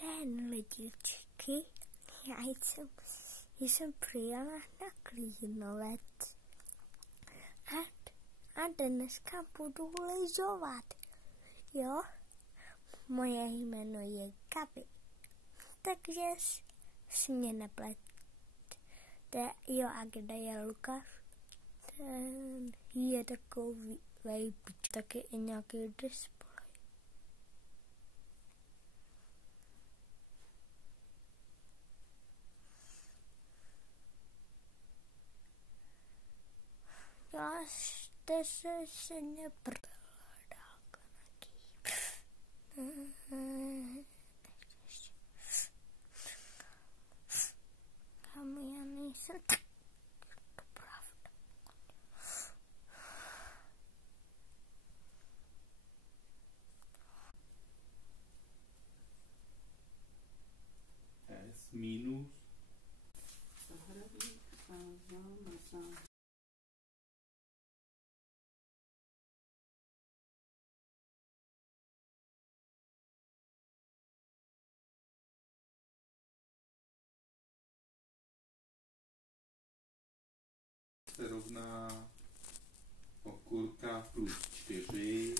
den, lidičky. Já jsem přijela na Klínovec. A dneska budu lyžovat. Jo? Moje jméno je Gabi. Takže si mě neplete. Jo, a kde je Lukáš? Ten je takový vejpič, taky i nějaký displej. Já jste se neprdala. Já nejsem tak. To pravda. S minus. Se rovná okurka plus 4.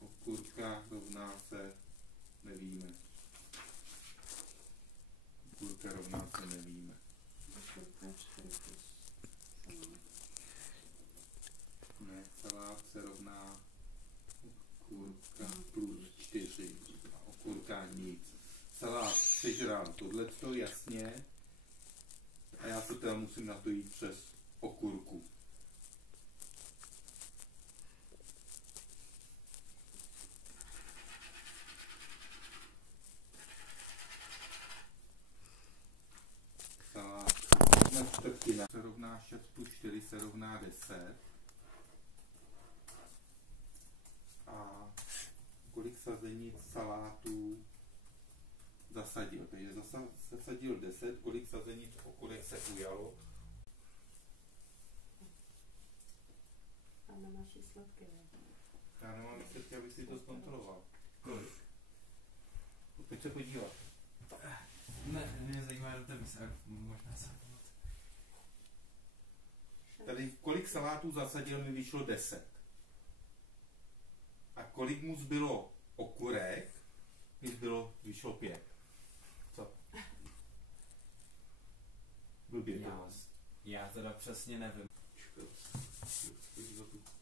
Okurka rovná se nevíme. Okurka rovná se nevíme. Ne, salát se rovná okurka plus 4. A okurka nic. Salát sežral tohleto jasně. A já se teda musím na to jít přes okurku. Salát na čtvrtina se rovná 6 plus 4 se rovná 10. A kolik sazenic salátů zasadil? Takže zasadil 10, kolik sazenic okurek se ujalo? A nemáš výsledky, ne? Já nemám výsledky, abych si to zkontroloval. Kolik? Pojď se podívat. Ne, mě zajímá ten výsledek, možná se Tady kolik salátů zasadil, mi vyšlo 10. A kolik mu zbylo okurek, mi vyšlo 5. Co? Blbě to. Já teda přesně nevím. Pojď za tu.